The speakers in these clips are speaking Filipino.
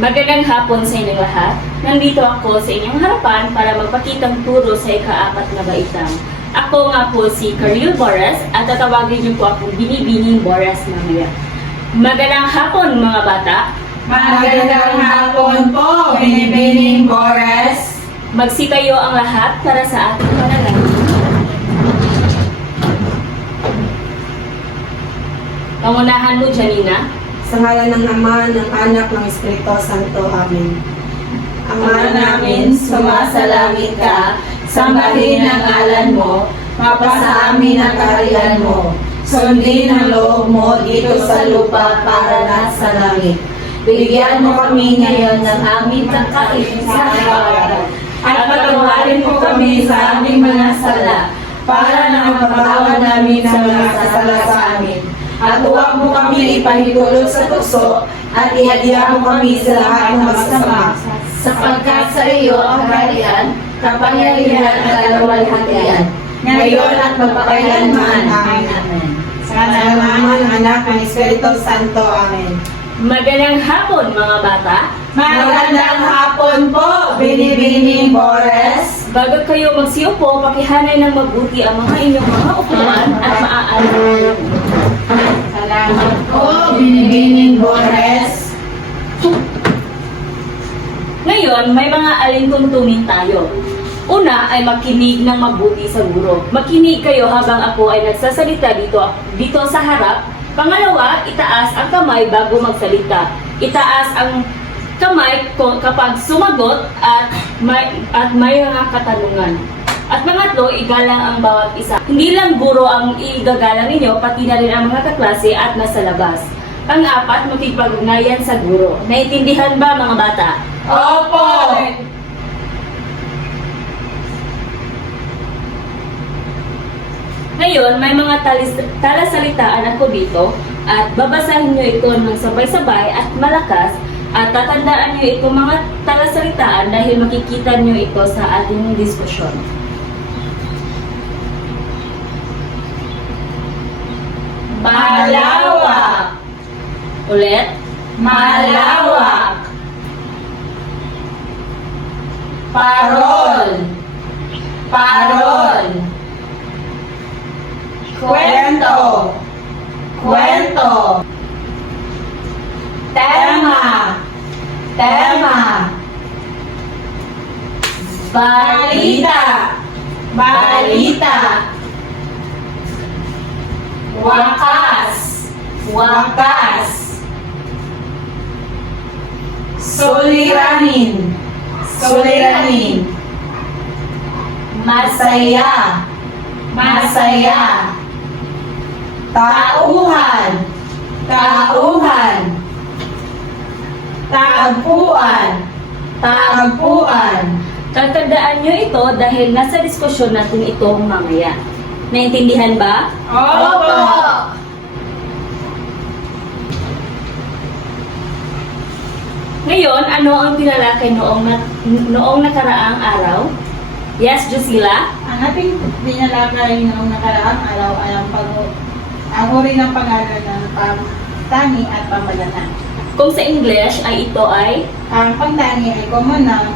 Magandang hapon sa inyong lahat. Nandito ako sa inyong harapan para magpakitang turo sa ika-4 na baitang. Ako nga po si Karil Boras at tatawagin niyo po akong Binibining Boras mamaya. Magandang hapon mga bata. Magandang hapon po, Binibining Boras. Magsitayo ang lahat para sa ating panalangin. Pangunahan mo, Janina. Sa ngalan ng Ama, ng Anak, ng Espiritu Santo. Amen. Ama namin, sumasalangit ka, sambahin ang ngalan mo, mapasa amin ang kaharian mo, sundin ang loob mo dito sa lupa para nasa langit. Bigyan mo kami ngayon ng aming kakainin sa araw, at patawarin mo kami sa aming mga sala, para na mapatawad namin sa mga sala sa amin. At huwag mo kami ipahintulot sa tukso, at ihadya mo kami sa lahat ng masasama, sapagkat sa iyo ang kaharian, kapangyarihan at kaluwalhatian, ngayon at magpakailanman. Amen. Sa ngalan ng Ama, ng Anak, ng Espiritu Santo. Amen. Magandang hapon mga bata. Magandang hapon po, Binibining Boras. Bago kayo magsiupo, pakihanay ng mabuti ang mga inyong mga upuan at maaari. Salamat po, Binibining Boras. Ngayon, may mga alingtuntunin tayo. Una ay makinig ng mabuti sa guro. Makinig kayo habang ako ay nagsasalita dito sa harap. Pangalawa, itaas ang kamay bago magsalita. Itaas ang kamay kapag sumagot at may mga katanungan. At pangatlo, igalang ang bawat isa. Hindi lang guro ang igagalang ninyo, pati na rin ang mga kaklase at nasa labas. Pang-apat, makipag-ugnayan sa guro. Naintindihan ba mga bata? Opo! Ngayon, may mga talasalitaan ako dito at babasahin nyo ito ng sabay-sabay at malakas at tatandaan nyo itong mga talasalitaan dahil makikita nyo ito sa ating diskusyon. Malawak! Ulit. Malawak! Parol! Parol! Kwento! Kwento! Tema! Tema! Balita! Balita! Wakas! Wakas! Suliranin! Suliranin! Masaya! Masaya! Tauhan! Tauhan! Tagpuan! Tagpuan! Tatandaan nyo ito dahil nasa diskusyon natin ito mamaya. Naintindihan ba? Opo! Ngayon, ano ang tinalakay noong nakaraang araw? Yes, Jusila? Ang ating dinalakay noong nakaraang araw ay ang uri ng pangalan ng pangtangi at pambalana. Kung sa English ay ito ay Ang pangtangi ay common noun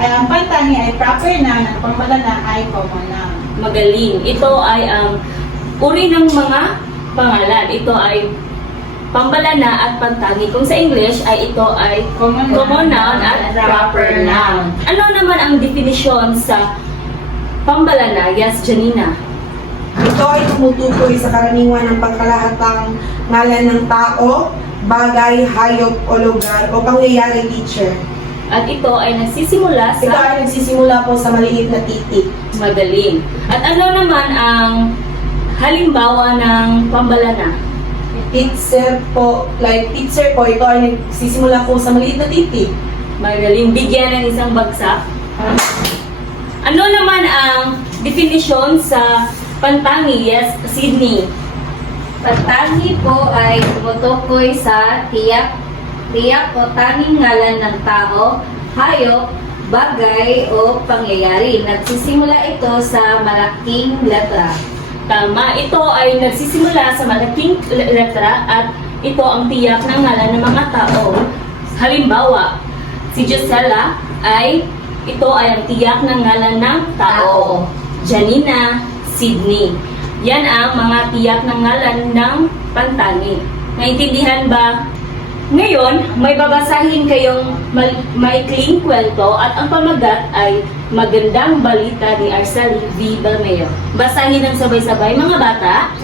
at ang pangtangi ay proper noun at pambalana ay common noun. magaling. Ito ay ang uri ng mga pangalan. Ito ay pambalana at pangtangi. Kung sa English ay ito ay Common noun at proper noun. Ano naman ang definisyon sa pambalana? Yes, Janina. Ito ay tumutukoy sa karaniwan ng pangkalahatang ngalan ng tao, bagay, hayop o lugar o pangyayari, teacher. At ito ay nagsisimula Ito sa ay nagsisimula po sa maliit na titik. magaling. At ano naman ang halimbawa ng pambalana? Teacher po, ito ay nagsisimula po sa maliit na titik. Magaling. Bigyan ng isang bagsak. Ano naman ang definisyon sa pantangi? Yes, Sydney. Pantangi po ay tumutukoy sa tiyak o tanging ngalan ng tao, hayop, bagay o pangyayari. Nagsisimula ito sa malaking letra. Tama, ito ay nagsisimula sa malaking letra at ito ang tiyak ng ngalan ng mga tao. Halimbawa, si Gisela ito ay ang tiyak ng ngalan ng tao. Janina, Sydney. Yan ang mga tiyak ng ngalan ng pantangi. Naintindihan ba? Ngayon, may babasahin kayong maikling kwento at ang pamagat ay Magandang Balita ni Arceli V. Balmeo. Basahin ng sabay-sabay mga bata.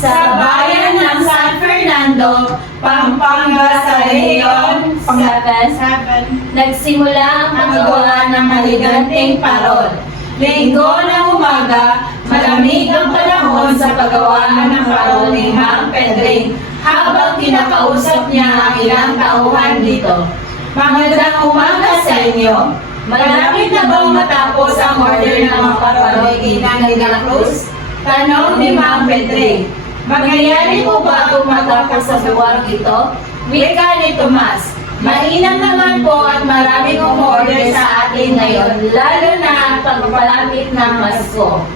Sa bayan ng San Fernando, Pampanga sa rehiyon 7. Nagsimula ang paggawa ng maliganting parol. Linggo ng umaga, malamig ang panahon sa paggawa ng parol ni Mang Pedring habang kinakausap niya ang ilang tauhan dito. Magandang umaga sa inyo. Malapit na bang matapos ang order ng mga parol ni Ginang de la Cruz? Tanong ni Mang Pedring. Magyayari po ba kung matapos sa buwang ito? Wika ni Tomas. Mainam naman po at maraming umorder sa atin ngayon, lalo na pagpalapit ng Pasko.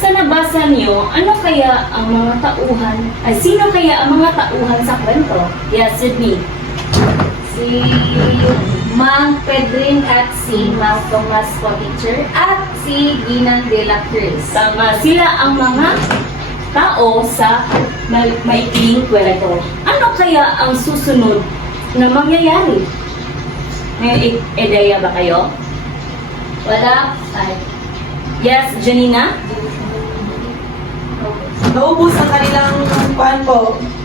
Sa nabasa niyo, ano kaya ang mga tauhan? Sino kaya ang mga tauhan sa kwento? Yes, Sydney. Si Mang Pedring at si Mang Tomas po, teacher, at si Ginang de la Cruz. Tama, sila ang mga tao sa maikling kwento. Ano kaya ang susunod na mangyayari? May ideya ba kayo? Wala? Ay. Yes, Janina? Naubos ang kanilang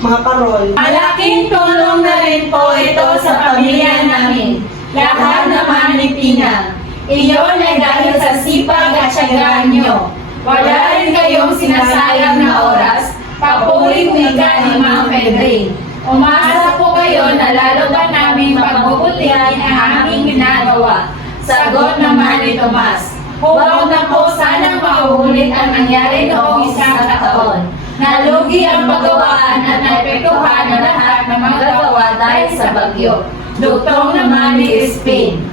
mga parol. Malaking tulong na rin po ito sa pamilya namin. Lahat naman ni Pinang. Iyon ay dahil sa sipag at tiyagaan nyo. Wala rin kayong sinasayang na oras. Papuring wika ni Mang Pedring. Umasa po kayo na lalo ba namin pagbubutihan ang aming ginagawa. Sagot naman ni Tomas. Huwag na po sanang mauulit ang nangyari noong isang taon. Nalugi ang paggawaan at naepektuhan na lahat ng mga gawa dahil sa bagyo. Dugtong naman ni Spain.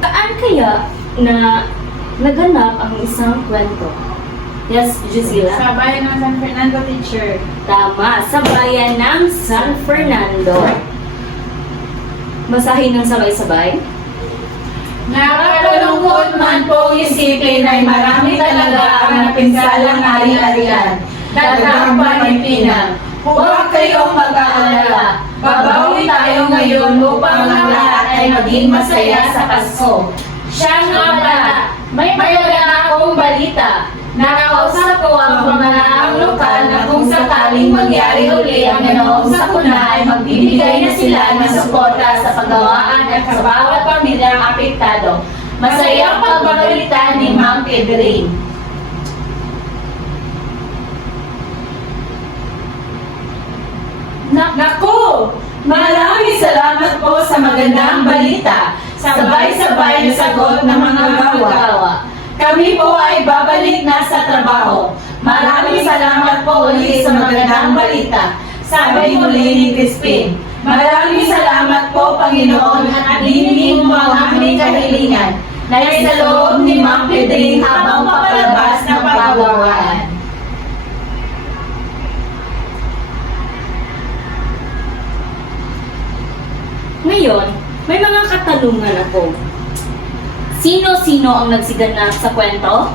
Saan kaya na naganap ang isang kwento? Yes, Gisela? Sa bayan ng San Fernando, teacher. Tama, sa bayan ng San Fernando. Basahin ng sabay-sabay. Nakalulungkot man pong isipin ay marami talaga ang napinsalang ari-arian. Dagang Panipinang. Huwag kayong mag-aalala. Babawi tayo ngayon upang ang lahat ay maging masaya sa Pasko. Siya nga pala, may maganda akong balita. Nakausap ko ang pamanaang lokal na kung sakaling mangyari uli ang ganoong sakuna ay magbibigay na sila ng suporta sa paggawaan at sa bawat pamilyang apektado. Masayang pagbabalita ni Mang Pedring. Naku! Maraming salamat po sa magandang balita. Sabay-sabay na sagot ng mga gawa. Kami po ay babalik na sa trabaho. Maraming salamat po ulit sa magandang balita. Sabi muli ni Crispin. Maraming salamat po, Panginoon, at dinigin mo ang aming kahilingan. Nais sa loob ni Mang Pedring habang papalabas ng paggawaan. Ngayon, may mga katanungan ako. Sino-sino ang nagsiganap sa kwento?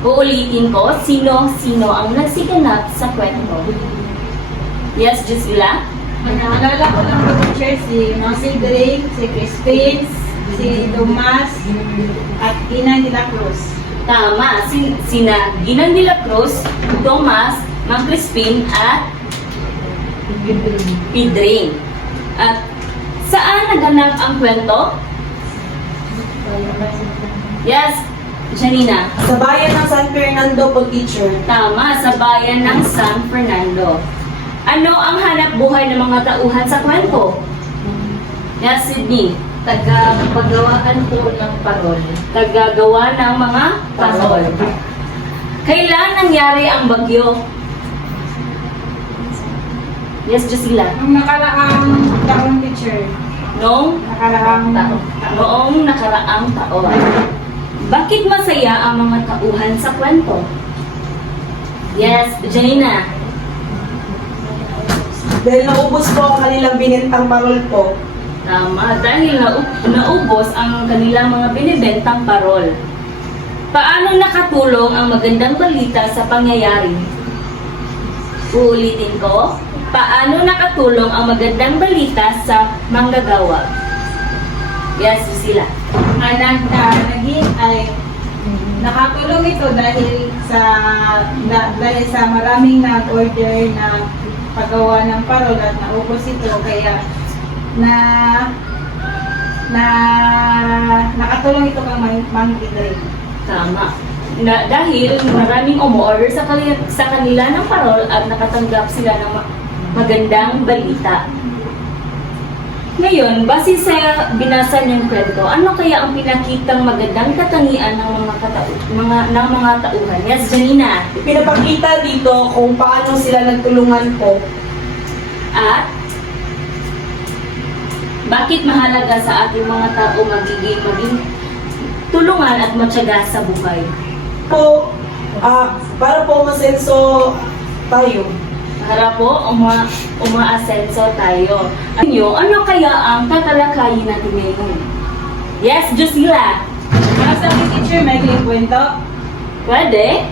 Uulitin ko, sino-sino ang nagsiganap sa kwento? Yes, Gisela? Naalala ko lang po, teacher, si Mang Pedring, si Crispin, si Tomas, at Ginang de la Cruz. Tama, sina Ginang de la Cruz, Tomas, Mang Crispin, at Pedring. At saan naganap ang kwento? Yes, Janina. Sa bayan ng San Fernando po, teacher. Tama, sa bayan ng San Fernando. Ano ang hanap buhay ng mga tauhan sa kwento? Yes, Sydney. Taga-paggawaan po ng parol. Tagagawa ng mga parol. Kailan nangyari ang bagyo? Yes, Gisela. Nung nakaraang taon, teacher. Noong noong nakaraang taon. Bakit masaya ang mga tauhan sa kwento? Yes, Janina. Dahil naubos po ang kanilang binentang parol po. Tama, dahil naubos ang kanilang mga binibentang parol. Paano nakatulong ang magandang balita sa pangyayari? Uulitin ko, paano nakatulong ang magandang balita sa manggagawa? Yes, sila. Nakatulong ito dahil sa maraming nag-order na paggawa ng parol at naubos ito, kaya nakatulong ito kang manggagawa. Tama. Dahil maraming umorder sa kanila ng parol at nakatanggap sila ng magandang balita. Ngayon, base sa binasa niyong kwento, ano kaya ang pinakitang magandang katangian ng mga tauhan? Yes, Janina. Pinapakita dito kung paano sila nagtulungan po. At bakit mahalaga sa ating mga tao maging tulungan at matyaga sa buhay? Para po masenso tayo. Para po umaasenso tayo. Ano kaya ang tatalakayin natin ngayon? Yes, Josila. Para sa aking teacher, may kwento. Pwede?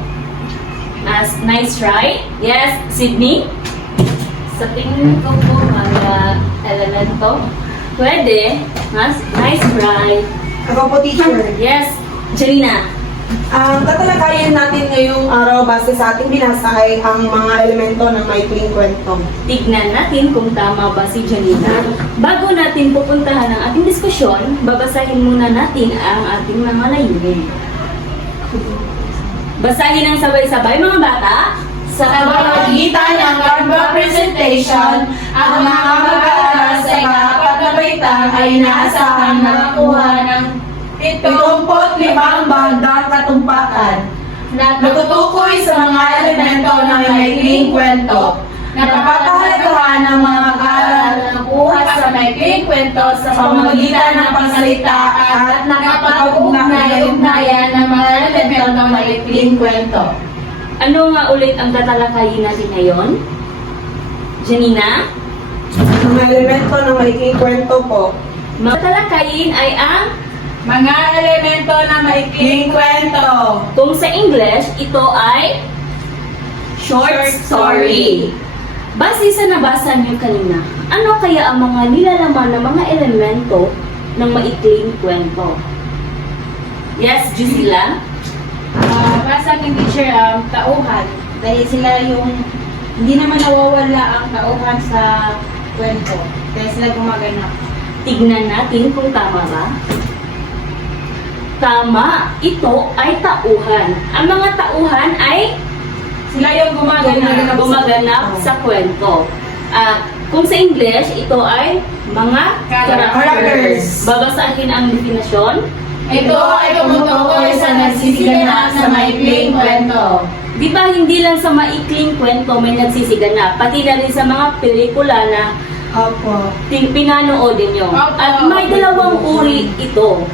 Nice try. Yes, Sydney. Sa tingin ko po, mga elemento. Pwede. Nice try. Ako po, teacher. Yes, Janina. Ang tatalakayin natin ngayong araw base sa ating binasa ay ang mga elemento ng maikling kwento. Tignan natin kung tama ba si Janina. Bago natin pupuntahan ang ating diskusyon, babasahin muna natin ang ating mga layunin. Basahin ng sabay-sabay mga bata. Sa pamamagitan ng Canva presentation, ang mga mag-aaral sa ika-4 na baitang ay inaasahan na makuha ng 75 bagdang katumpakan. Natutukoy sa mga elemento ng maikling kwento. Napapahalagahan ng mga mag-aaral na nakuha sa maikling kwento sa pamamagitan ng pagsalita at nakapag-ugnayan ng mga elemento ng maikling kwento. Ano nga ulit ang tatalakayin natin ngayon? Janina? Ang mga elemento ng maikling kwento po. Tatalakayin ay ang Mga elemento ng maikling kwento. kung sa English, ito ay short story. Base sa nabasa niyo kanina, ano kaya ang mga nilalaman ng mga elemento ng maikling kwento? Yes, Jusila? Para sa aking teacher, tauhan. Dahil sila yung hindi naman nawawala ang tauhan sa kwento. Kaya sila gumaganap. Tignan natin kung tama ba. Tama, ito ay tauhan. Ang mga tauhan ay Sila yung gumaganap sa kwento. Kung sa English, ito ay mga Characters. Babasahin ang definasyon. Ito ay tumutukoy sa nagsisiganap sa maikling kwento. Di ba hindi lang sa maikling kwento may nagsisiganap, pati na rin sa mga pelikula na Opo. pinanood ninyo. Opo. At may dalawang uri ito.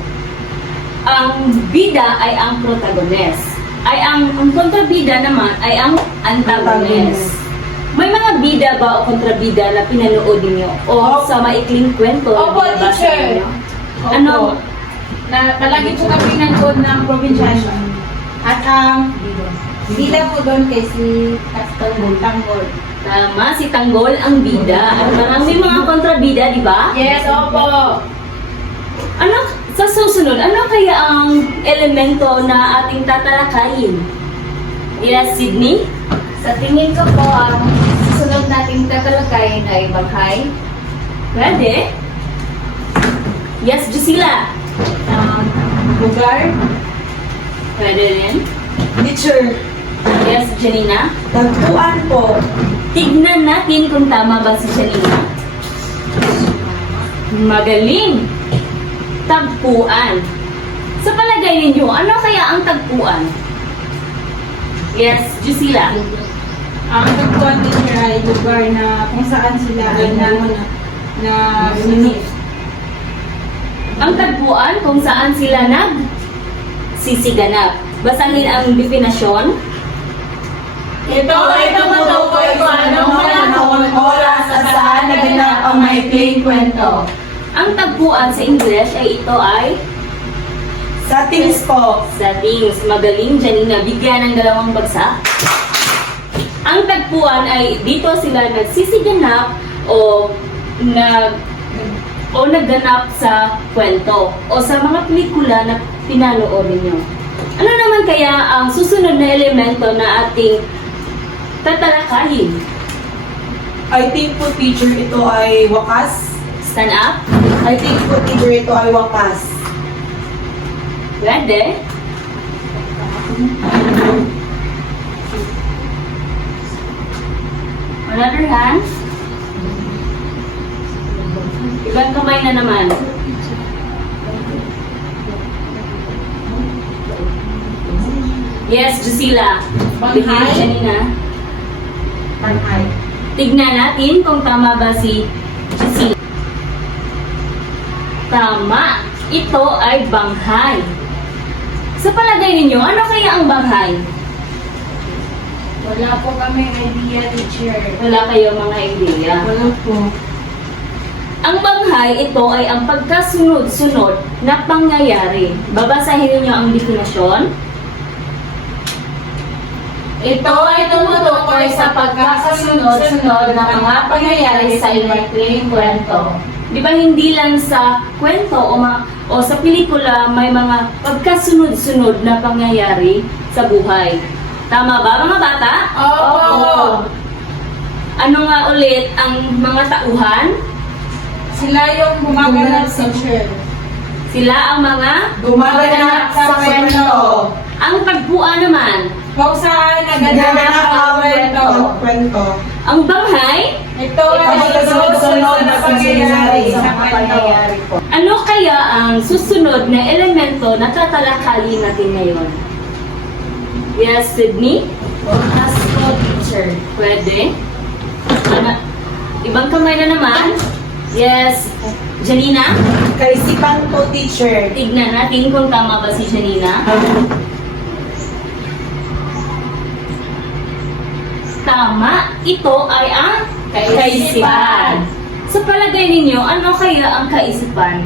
Ang bida ay ang protagonist. Ang kontrabida naman ay ang antagonist. May mga bida ba o kontrabida na pinanood ninyo? O sa maikling kwento na Opo, binabasa teacher. ninyo? Ano? Palagi po kami nanood ng probinsyano. At bida po doon kay si Tanggol. Tama, si Tanggol ang bida. At marami mga kontrabida, di ba? Yes, opo. Ano, sa susunod, ano kaya ang elemento na ating tatalakayin? Yes, Sydney? Sa tingin ko po, ang susunod nating tatalakayin ay baghay. Pwede? Yes, Jusila? Lugar. Pwede rin? Teacher, Yes, Janina? tagpuan po. Tignan natin kung tama ba si Janina. Magaling! Tagpuan. Sa palagay ninyo, ano kaya ang tagpuan? Yes, Jusila? Ang tagpuan teacher ay lugar na kung saan sila ay Ang tagpuan kung saan sila sisiganap. Basahin ang definasyon. Ito ay tumutukoy kung anong panahon, oras, at maikling kwento. Ang tagpuan sa English ay ito ay Sa things po. settings. Magaling, Janina. Bigyan ng 2 bagsak. Ang tagpuan ay dito sila nagsisiganap o nagganap sa kwento o sa mga pelikula na pinanood ninyo. Ano naman kaya ang susunod na elemento na ating tatalakayin? I think po, teacher, ito ay wakas. Stand up. I think po, teacher, ito ay wakas. Pwede. Another hand. Ibang kamay na naman. Yes, Jusila. Banghay. Bigyan Janina. Banghay. Tignan natin kung tama ba si Jusila. Tama. Ito ay banghay. Sa palagay ninyo, ano kaya ang banghay? Wala po kami idea, teacher. Wala kayo mga ideya. Wala po. Ang banghay, ito ay ang pagkasunod-sunod na pangyayari. Babasahin ninyo ang definasyon. Ito ay tumutukoy sa pagkakasunod-sunod na mga pangyayari sa maikling kwento. Di ba hindi lang sa kwento o sa pelikula may mga pagkasunod-sunod na pangyayari sa buhay. Tama ba mga bata? Oo. Ano nga ulit ang mga tauhan? Sila yung gumaganap, teacher. Sila ang mga Gumaganap sa kwento. ang tagpuan naman. Kung saan naganap ang kwento. Kwento. Ang banghay, Ito ay sunod-sunod na pangyayari sa kwento. ano kaya ang susunod na elemento na tatalakayin natin ngayon? Yes, Sydney? Wakas po, teacher. Pwede. Ibang kamay na naman. Yes, Janina? Kaisipan po, teacher. Tignan natin kung tama ba si Janina. Tama. Ito ay ang kaisipan. Sa palagay ninyo, ano kaya ang kaisipan?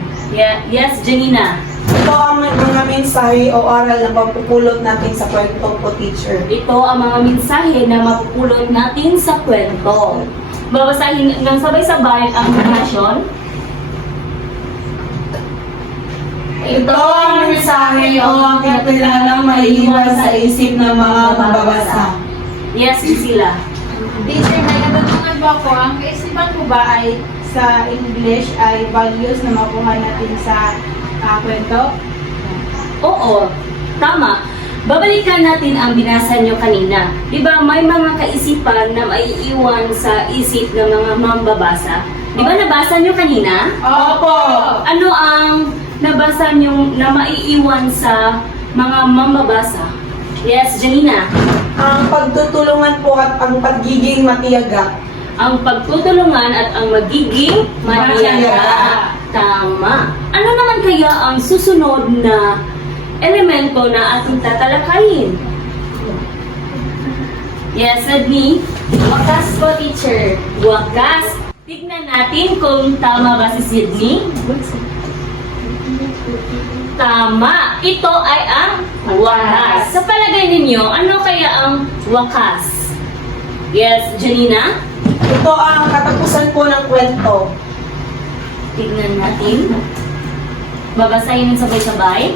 Yes, Janina. Ito ang mga mensahe o aral na mapupulot natin sa kwento po, teacher. Ito ang mga mensahe na mapupulot natin sa kwento. Babasahin ng sabay-sabay ang definasyon. Ito ang mensahe o ang kapilalang maiiwan sa isip ng mga mababasa. Yes, sila. Teacher, may natutungan ba ako? Ang kaisipan ko ba ay sa English ay values na makuha natin sa kwento? Oo, tama. Babalikan natin ang binasa nyo kanina. Diba may mga kaisipan na maiiwan sa isip ng mga mambabasa? Diba nabasa nyo kanina? Opo. Ano ang nabasa nyo na maiiwan sa mga mambabasa? Yes, Janina. Ang pagtutulungan po at ang pagiging matiyaga. Ang pagtutulungan at ang magiging matiyaga. Tama. Ano naman kaya ang susunod na elemento na ating tatalakayin? Yes, Sydney. Wakas po, teacher. Wakas. Tignan natin kung tama ba si Sydney. Tama. Ito ay ang wakas. Sa palagay ninyo, ano kaya ang wakas? Yes, Janina? Ito ang katapusan po ng kwento. Tignan natin. Babasahin ng sabay-sabay.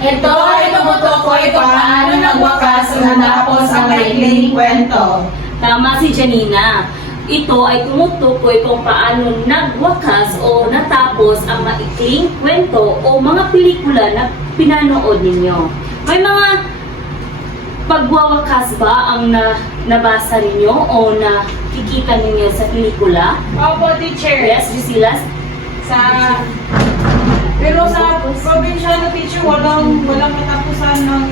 Ito ay tumutukoy kung paano nagwakas o natapos ang maikling kwento. Tama si Janina. Ito ay tumutukoy kung paano nagwakas o natapos ang maikling kwento o mga pelikula na pinanood ninyo. May mga pagwawakas ba ang nabasa ninyo o nakikita ninyo sa pelikula? Opo, teacher. Yes, Jusila? Pero sa probinsyano, teacher, walang katapusan ng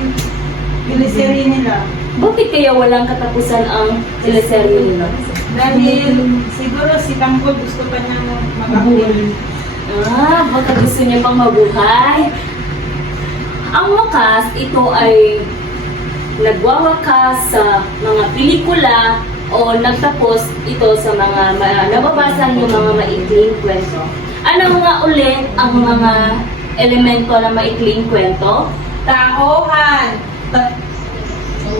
teleserye nila. Bakit kaya walang katapusan ang teleserye nila? Dahil siguro si Tangkol gusto pa niya mag-acting. Baka gusto niya pang mabuhay. Ang wakas, ito ay nagwawakas sa mga pelikula o nagtapos ito sa mga nababasa niyo mga maikling kwento. Ano nga ulit ang mga elemento ng maikling kwento? Tauhan.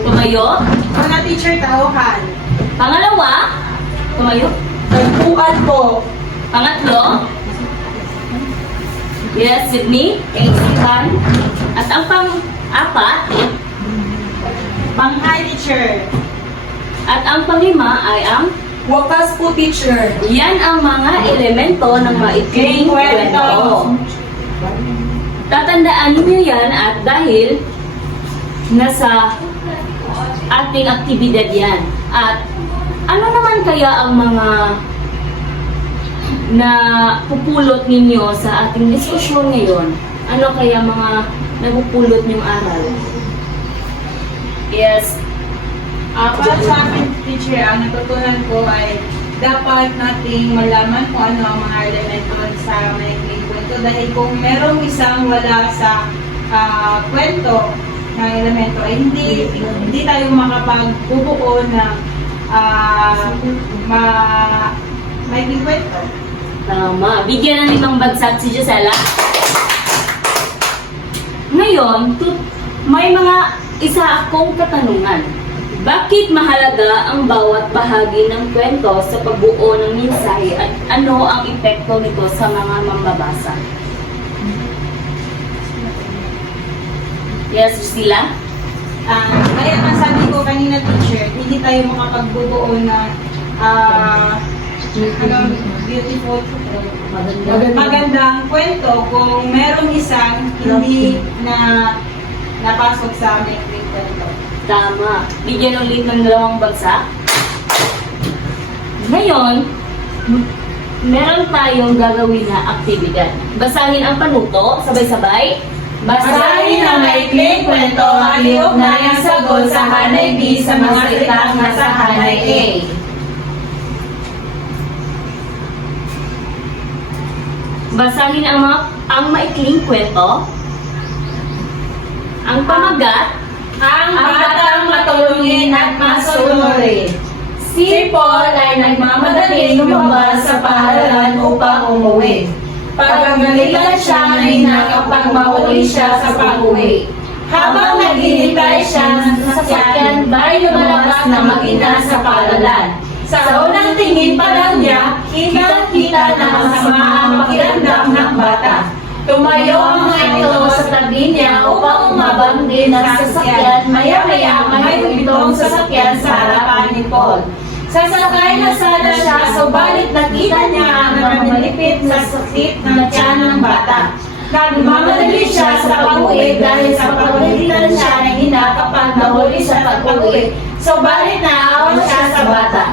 Tumayo. Una teacher, tauhan. Pangalawa, tumayo. Tagpuan po. Pangatlo, yes, Sydney, kaisipan. At ang pang-apat, Panghay teacher. at ang panglima ay ang Wakas po, teacher. yan ang mga elemento ng maikling kwento. Tatandaan niyo yan at dahil nasa ating aktibidad yan. At ano naman kaya ang mga na pupulot ninyo sa ating diskusyon ngayon? Ano kaya mga napupulot niyong aral? Yes. Para sa akin, teacher, ang natutunan ko ay dapat nating malaman kung ano ang mga elemento sa maikling kwento. Dahil kung merong isang wala sa kwento ng elemento, ay hindi tayo makapagbubuo ng maikling kwento. Tama. Bigyan ng 5 bagsak si Gisela. Ngayon, may mga isa akong katanungan. Bakit mahalaga ang bawat bahagi ng kwento sa pagbuo ng mensahe at ano ang epekto nito sa mga mambabasa? Yes, Priscilla? Kaya nga sabi ko kanina, teacher, hindi tayo makapagbubuo ng beautiful, magandang kwento kung merong isang hindi na napasok sa maikling kwento. Tama. Bigyan ulit ng 2 bagsak. Ngayon, meron tayong gagawin na aktibidad. Basahin ang panuto, sabay-sabay. Basahin ang maikling kwento ang iugnayang sagot sa hanay B sa mga salitang nasa hanay A. Basahin ang maikling kwento. Ang pamagat, Ang batang matulungin at masunuri. Si Paul ay nagmamadaling lumabas sa paaralan upang umuwi. Pagkagalitan siya ay nakapag mauli siya sa pag-uwi. Habang naghihintay siya ng sasakyan, ay lumalabas na mag-ina sa paaralan. Sa unang tingin pa lang niya, kitang-kita na masama ang pakiramdam ng bata. Tumayo ang mga ito sa tabi niya upang umabang din ang sasakyan. Maya-maya may itong sasakyan sa harapan ni Paul. Sasakay na sana siya, subalit nakita niya ang namalipit na sakit ng tiyan ng bata. Nagmamadali siya sa pag-uwi dahil sa pagalitan siya ng ina kapag nahuli sa pag-uwi. Subalit naawa siya sa bata.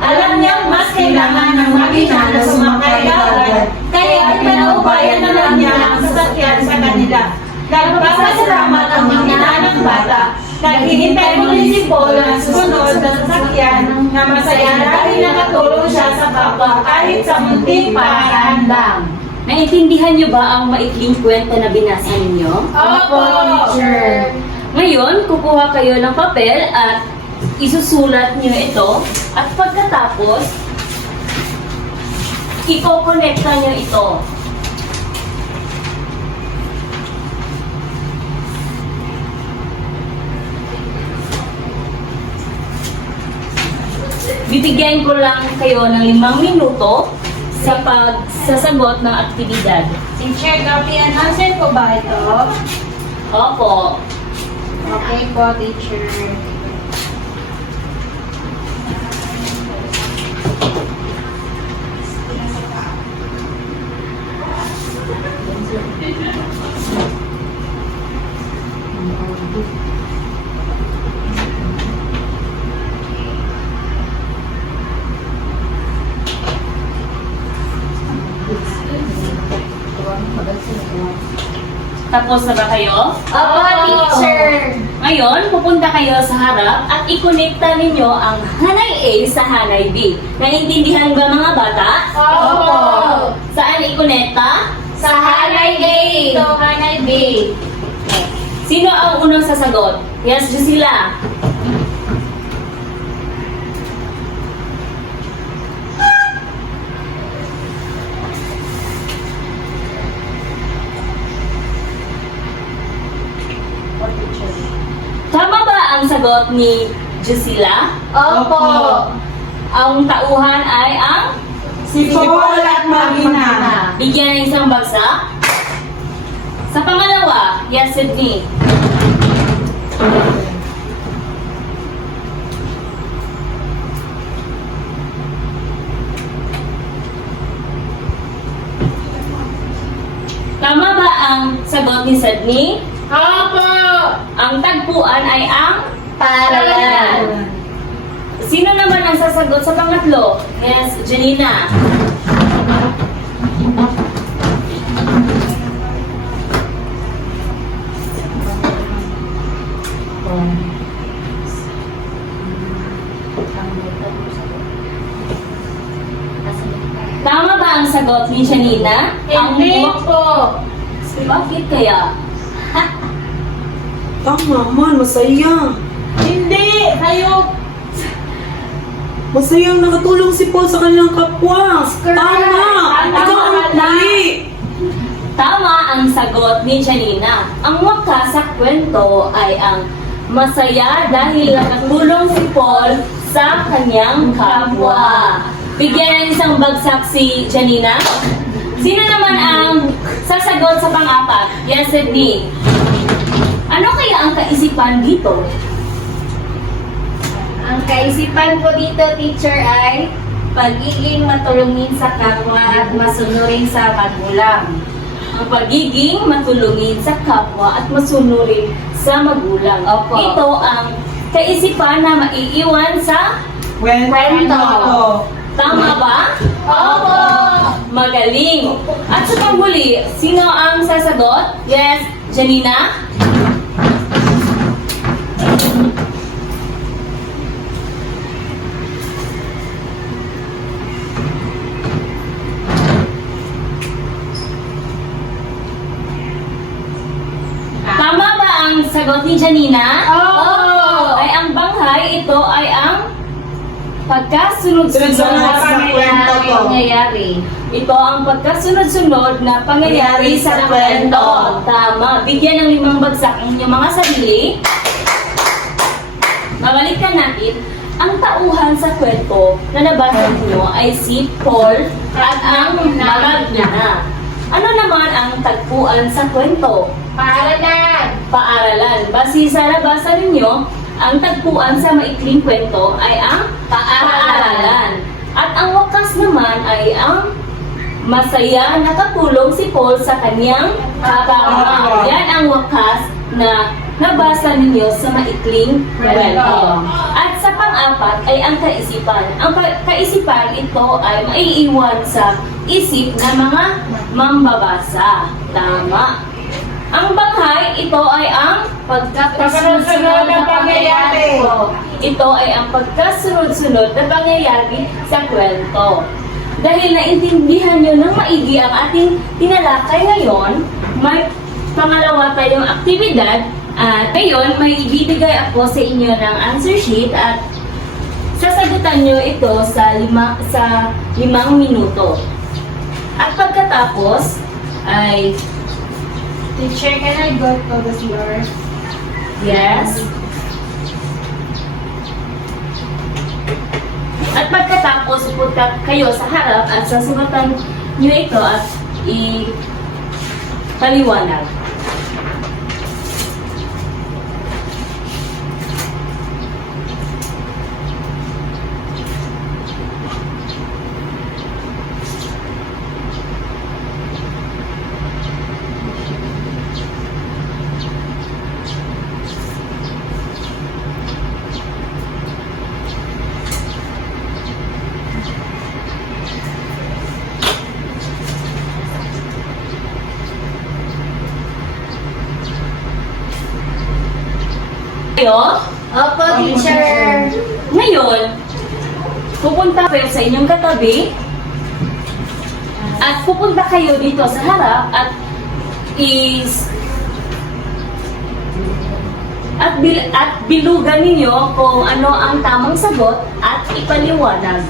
Alam niyang mas kailangan ng mag-ina na sumakay agad, kaya pinaubayan na lang niya ang sasakyan sa kanila. Nagpapasalamat ang ina ng bata. Naghihintay muli si Paul ang susunod na sasakyan na masaya dahil nakatulong siya sa kapwa kahit sa munting paraan lang. naintindihan niyo ba ang maikling kwento na binasa ninyo? Opo, teacher. Ngayon, kukuha kayo ng papel at isusulat niyo ito at pagkatapos, iko-connecta niyo ito. Bibigyan ko lang kayo ng 5 minuto sa pagsasagot ng aktibidad. Teacher, copy and answer po ba ito? Opo. Okay po, teacher. Tapos na ba kayo? Opo, teacher. Ngayon, pupunta kayo sa harap at i-connecta ninyo ang hanay A sa hanay B. Naiintindihan ba mga bata? Opo. Saan i-connecta? Sa hanay A. Ito, hanay B. Sino ang unang sasagot? Yes, Jusila. sagot ni Jusila? Opo. Ang tauhan ay ang Si Paul at Marina. bigyan ng isang bagsak. Sa pangalawa, yes, Sydney. Tama ba ang sagot ni Sydney? Opo! Ang tagpuan ay ang Paaralan. Sino naman ang sasagot sa pangatlo? Yes, Janina. Tama ba ang sagot ni Janina? Hindi Ang po! bakit kaya? Tama man, masaya. Hindi! Kayo! Masayang nakatulong si Paul sa kanilang kapwa. Tama! Ikaw ang mali. Tama ang sagot ni Janina. Ang wakas sa kwento ay ang masaya dahil nakatulong si Paul sa kanyang kapwa. Bigyan ng isang bagsak si Janina. Sino naman ang sasagot sa pang-apat? Yes, Sydney. Ano kaya ang kaisipan dito? Ang kaisipan ko dito, teacher, ay pagiging matulungin sa kapwa at masunurin sa magulang. Ang pagiging matulungin sa kapwa at masunurin sa magulang. Opo. Ito ang kaisipan na maiiwan sa Kwento. tama ba? Opo. Magaling. At sa panghuli, sino ang sasagot? Yes, Janina? Tama ba ang sagot ni Janina? Opo. Ay ang banghay, ito ay ang pagkasunod-sunod Sunod-sunod sa kwento ko. Nangyayari. Ito ang pagkasunod-sunod na pangyayari sa kwento. Tama. Bigyan ng 5 bagsak ang inyong mga sarili. Babalikan natin. Ang tauhan sa kwento na nabasa niyo ay si Paul at ang Marina. Ano naman ang tagpuan sa kwento? Paaralan. Paaralan. Base sa nabasa ninyo, ang tagpuan sa maikling kwento ay ang paaralan. At ang wakas naman ay ang masaya na katulong si Paul sa kanyang kapwa. Yan ang wakas na nabasa ninyo sa maikling kwento. At sa pang-apat ay ang kaisipan. Ang kaisipan ito ay maiiwan sa isip ng mga mambabasa. Tama. Ang banghay, ito ay ang Pagkasunod na pangyayari. Ito ay ang pagkasunod-sunod na pangyayari sa kwento. Dahil naintindihan nyo ng maigi ang ating tinalakay ngayon, may pangalawa tayong aktibidad at ngayon may ibibigay ako sa inyo ng answer sheet at sasagutan nyo ito sa 5 minuto. At pagkatapos ay Teacher, can I go to the floor? yes. At pagkatapos, punta kayo sa harap at sasagutan nyo ito at ipaliwanag. Kayo? Opo, teacher. Ngayon, pupunta kayo sa inyong katabi at pupunta kayo dito sa harap at bilugan ninyo kung ano ang tamang sagot at ipaliwanag.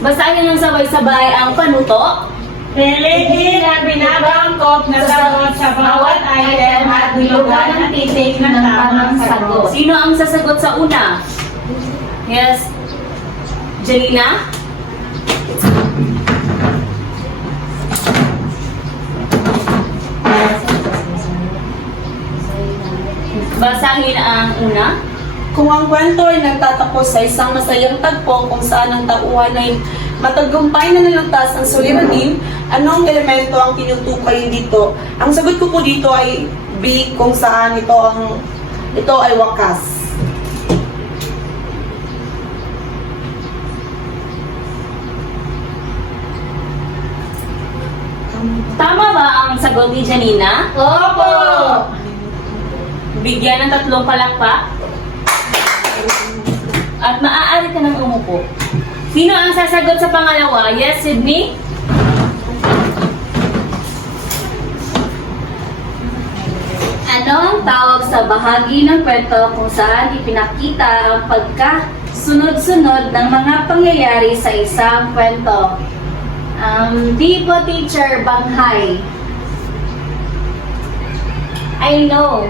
Basahin nyo ng sabay-sabay ang panuto. Piligid ang binabangkot na sagot sa bawat item at bilugan ng titik ng tamang sagot. Sino ang sasagot sa una? Yes. Jelina? Basahin ang una. Kung ang kwento ay nagtatapos sa isang masayang tagpo kung saan ang tauhan ay matagumpay na nalutas ang suliranin, anong elemento ang tinutukoy dito? Ang sagot ko po dito ay B, kung saan ito ay wakas. Tama ba ang sagot ni Janina? Opo! Bigyan ng 3 palakpak. At maaari ka nang umupo. Sino ang sasagot sa pangalawa? Yes, Sydney? Ano ang tawag sa bahagi ng kwento kung saan ipinakita ang pagkasunod-sunod ng mga pangyayari sa isang kwento? Di po, teacher, banghay. I know.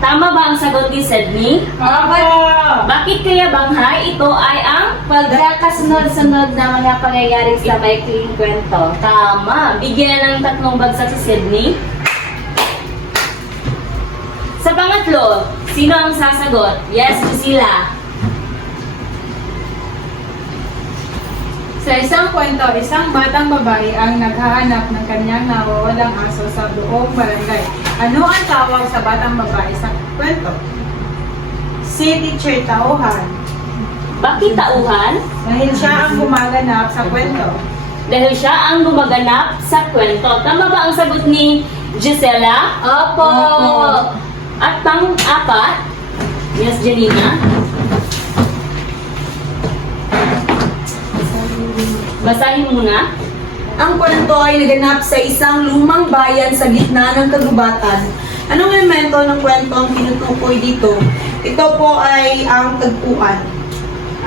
Tama ba ang sagot ni Sydney? Opo! Bakit kaya banghay? Ito ay ang Pagkakasunod-sunod ng mga pangyayari sa maikling kwento. tama. Bigyan ng 3 bagsak sa Sydney. Sa pangatlo, sino ang sasagot? Yes, Lucila. Sa isang kwento, isang batang babae ang naghahanap ng kanyang nawawalang aso sa buong barangay. Ano ang tawag sa batang babae sa kwento? Si Teacher Tauhan. Bakit tauhan? Dahil siya ang gumaganap sa kwento. Dahil siya ang gumaganap sa kwento. Tama ba ang sagot ni Gisela? Opo! At pang-apat, yes, Janina. Basahin muna. Ang kwento ay naganap sa isang lumang bayan sa gitna ng kagubatan. Anong elemento ng kwento ang tinutukoy dito? Ito po ay ang tagpuan.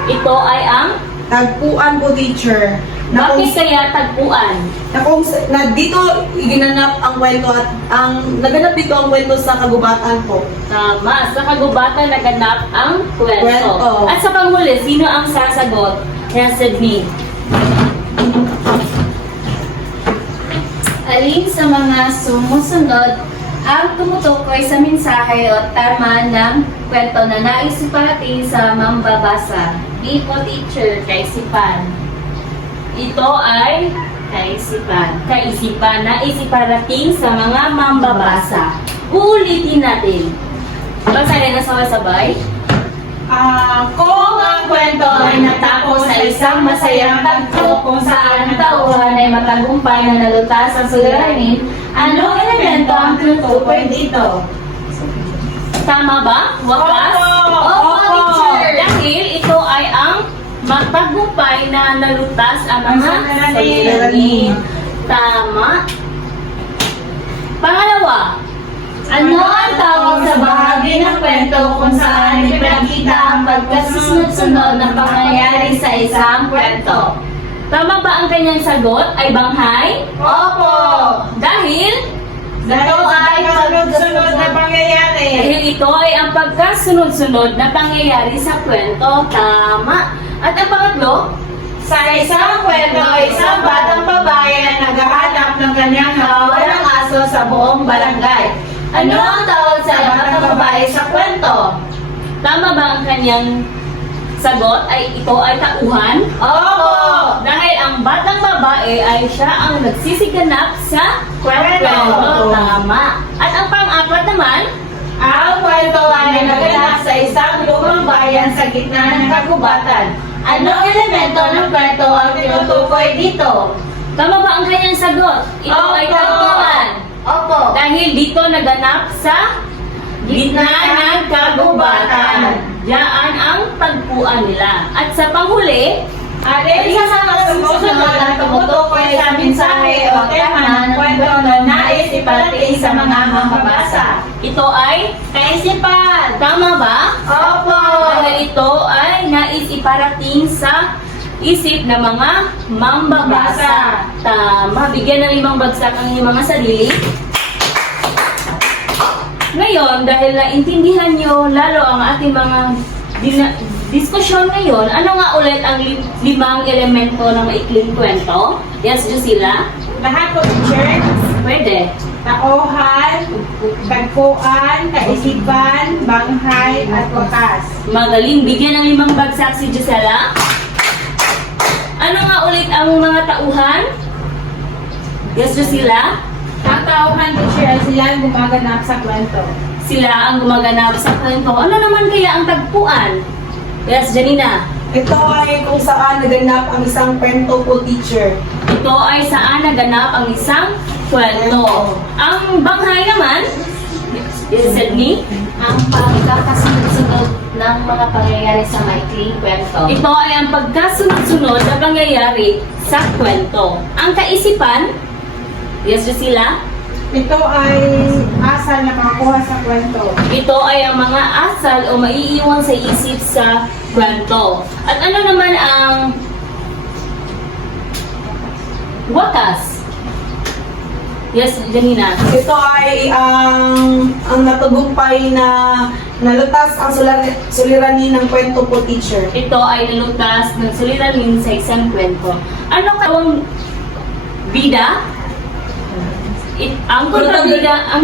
Ito ay ang Tagpuan po, teacher. Na kung, bakit kaya tagpuan? na dito ginanap ang kwento at naganap dito ang kwento sa kagubatan po. Tama. Sa kagubatan naganap ang kwento. Kwento. At sa panghuli, sino ang sasagot? Yes, Sydney. Alin sa mga sumusunod ang tumutukoy sa mensahe o tama ng kwento na nais iparating sa mambabasa? B po, teacher, kaisipan. Ito ay kaisipan. Kaisipan na isiparating sa mga mambabasa. Uulitin natin. Basahin na sabay-sabay. Kung ang kwento ay natapos sa isang masayang tagpo kung saan ang tauhan ay matagumpay na nalutas ang suliranin, anong elemento ang tinutukoy dito? Tama ba? Wakas? Opo! teacher! Dahil ito ay ang matagumpay na nalutas ang mga suliranin. Tama. Pangalawa, Ano ang tawag sa bahagi ng kwento kung saan ipinakita ang pagkasusunod-sunod ng pangyayari sa isang kwento? tama ba ang kanyang sagot ay banghay? Opo! Dahil Ito ay sunod-sunod na pangyayari. Dahil ito ay ang pagkasunod-sunod na pangyayari sa kwento. Tama. At ang pangatlo, Sa isang kwento, isang batang babae ang naghahanap ng kanyang nawawalang aso sa buong barangay. Ano ang tawag sa batang babae sa kwento? tama ba ang kanyang sagot ay ito ay tauhan? Opo! Dahil ang batang babae ay siya ang nagsisiganap sa kwento. Kwento. Tama. At ang pang-apat naman, Ang kwento ay naganap sa isang lumang bayan sa gitna ng kagubatan. Anong elemento ng kwento ang tinutukoy dito? tama ba ang kanyang sagot? Ito ay Opo. tauhan. Opo! Dahil dito naganap sa gitna ng kagubatan. Diyan ang tagpuan nila. At sa panghuli, Alin sa mga sumusunod ang tumutukoy sa mensahe o tema ng kwento na nais iparating sa mga mamabasa? ito ay Kaisipan! tama ba? Opo! Dahil ito ay nais iparating sa isip ng mga mambabasa. Tama, bigyan ng 5 bagsak ang inyong mga sarili. Ngayon, dahil naintindihan nyo lalo ang ating mga diskusyon ngayon, ano nga ulit ang 5 elemento ng maikling kwento? Yes, Jusila? Lahat po, teacher. Pwede. Tauhan, tagpuan, kaisipan, banghay, at wakas. Magaling, bigyan ng 5 bagsak si Gisela. Ano nga ulit ang mga tauhan? Yes, Jusila? Ang tauhan, teacher, ay sila ang gumaganap sa kwento. Sila ang gumaganap sa kwento. Ano naman kaya ang tagpuan? Yes, Janina. Ito ay kung saan naganap ang isang kwento po, teacher. Ito ay saan naganap ang isang kwento. Ang banghay naman, Sydney, Ang pagkakasunod-sunod ng mga pangyayari sa maikling kwento. ito ay ang pagkasunod-sunod na pangyayari sa kwento. Ang kaisipan, yes, Jusila, Ito ay asal na makakuha sa kwento. ito ay ang mga asal o maiiwan sa isip sa kwento. At ano naman ang wakas? Yes, Janina. Ito ay ang natagumpay na nalutas ang suliranin ng kwento po, teacher. Ito ay nalutas ng suliranin sa isang kwento. Ano kawang bida? Ang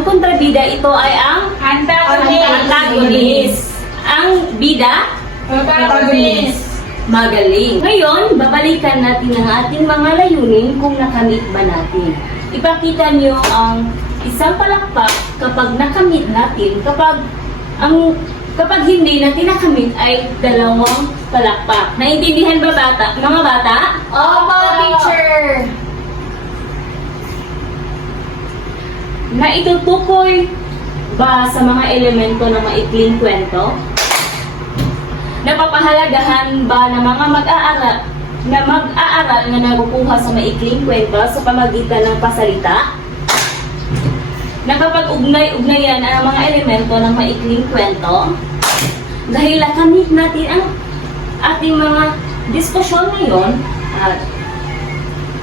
kontrabida ito ay ang antagonist. Ang bida, Protagonist. magaling. Ngayon, babalikan natin ang ating mga layunin kung nakamit ba natin. Ipakita niyo ang isang palakpak kapag nakamit natin. Kapag hindi natin nakamit ay 2 palakpak. Naintindihan ba mga bata? Opo, teacher! Na itutukoy ba sa mga elemento ng maikling kwento? Napapahalagahan ba ng mga mag-aaral na nakukuha sa maikling kwento sa pamagitan ng pasalita? Nakapag-ugnay-ugnayan ang mga elemento ng maikling kwento? Dahil nakamit natin ang ating mga diskusyon ngayon, at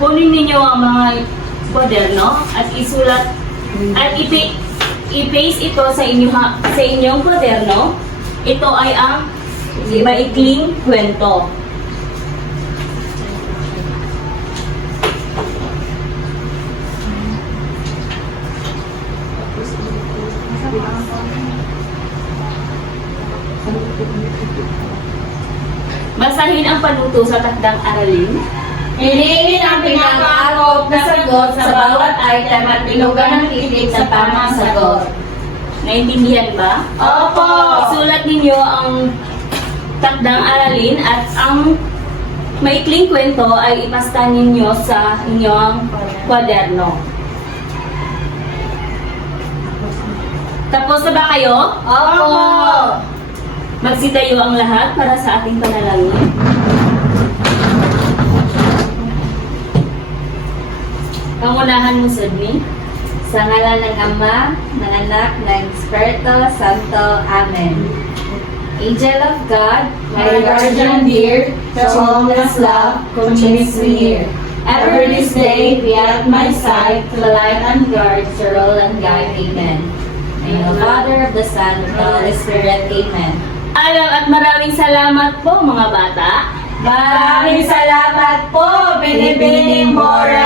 kunin ninyo ang mga kwaderno at isulat at i-paste ito sa inyong kwaderno. Ito ay ang maikling kwento. Basahin ang panuto sa takdang aralin. Hinihin ang pinakaakop na sagot sa bawat item at binugan ng titik sa tamang sagot. Naintindihan ba? Opo! Isulat ninyo ang takdang aralin at ang maikling kwento ay ipasta ninyo sa inyong kwaderno. Tapos na ba kayo? Opo! Magsitayo ang lahat para sa ating panalangin. Pangunahan mo, Sydney. Sa ngalan ng Ama, ng Anak, ng Espiritu Santo. Amen. Angel of God, my guardian dear, to homeless love, continues me here. Ever this day be at my side, to light and guard, to roll and guide. Amen. In the Father, of the Son, of the Holy Spirit. Amen. Alam at maraming salamat po mga bata. Maraming salamat po, Binibining Mora